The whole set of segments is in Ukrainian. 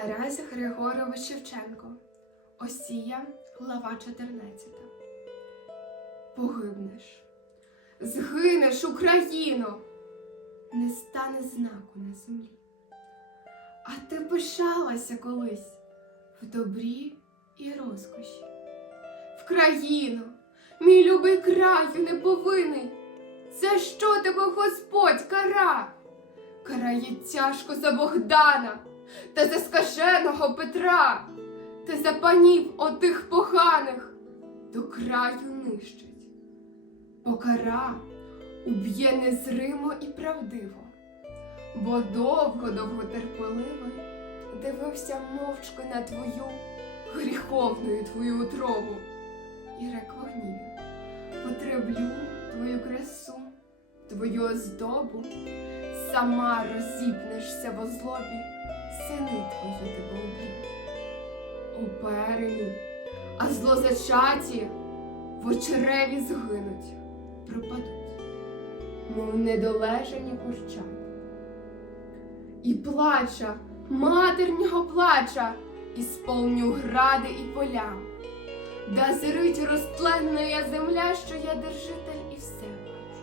Тарас Григорович Шевченко, Осія, глава 14. Погибнеш, згинеш, Україно, не стане знаку на землі. А ти пишалася колись в добрі і розкоші. В країну, мій любий краю не повинен. За що тебе Господь кара? Карає тяжко за Богдана та за скаженого Петра, та за панів отих поганих до краю нищить, покара уб'є незримо і правдиво, бо довго довготерпеливий дивився мовчки на твою гріховну твою утробу і рекло потреблю твою красу, твою оздобу. Сама розіпнешся в озлобі сини твої тебе уб'ють. У перелі, а злозачаті в очереві згинуть, пропадуть, мов недолежані курча. І плача, матернього плача, і сповню гради і поля, да зрить розтленна земля, що я держитель і все бачу.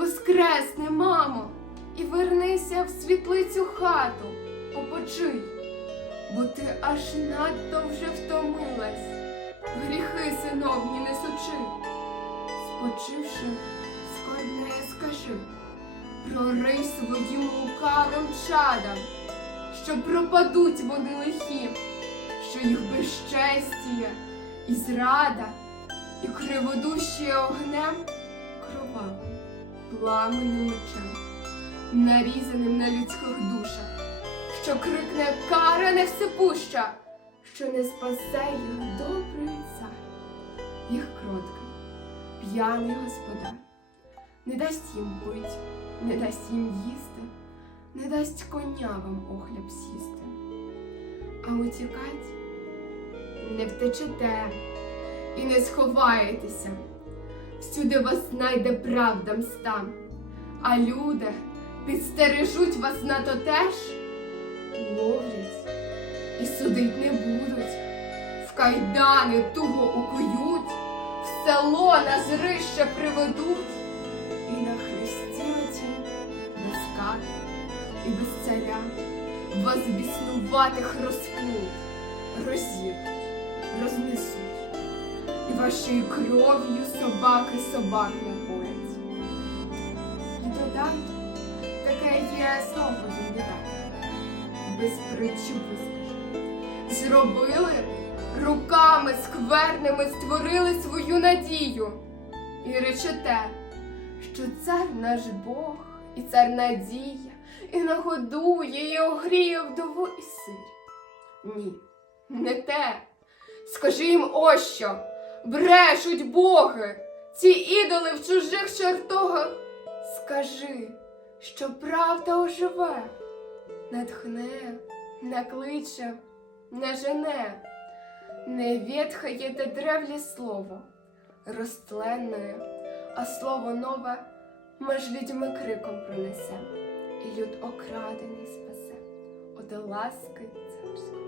Воскресне, мамо! і вернися в світлицю хату, опочий, бо ти аж надто вже втомилась, гріхи синовні несучи, спочивши, складне скажи, прорий своїм лукавим чадам, що пропадуть вони лихі, що їх безчестія і зрада, і криводущі огнем кровавим пламенем мечем нарізаним на людських душах, що крикне кара не всепуща, що не спасе їх добрий цар, їх кроткий, п'яний господар, не дасть їм пить, не дасть їм їсти, не дасть коня вам охляб сісти, а утікать не втечете і не сховаєтеся. Всюди вас знайде правда мста, а люди підстережуть вас на то теж, ловлять і судить не будуть, в кайдани туго укують, в село на зрище приведуть, і на хрестілиці без кари і без царя вас біснуватих розплють, розірвуть, рознесуть. І вашою кров'ю собаки собак напоять. І додай є знову виглядати. Без причупи, скажу. Зробили руками скверними, створили свою надію. І речете, що цар наш Бог, і цар надія, і нагодує, і огріє вдову і сир. Ні, не те. Скажи їм ось що, брешуть боги, ці ідоли в чужих чертогах. Скажи що правда оживе, натхне, накличе, кличе, не жене, не ветхає те древнє слово, розтленне, а слово нове меж людьми криком пронесе, і люд окрадений спасе, Ода ласки царської.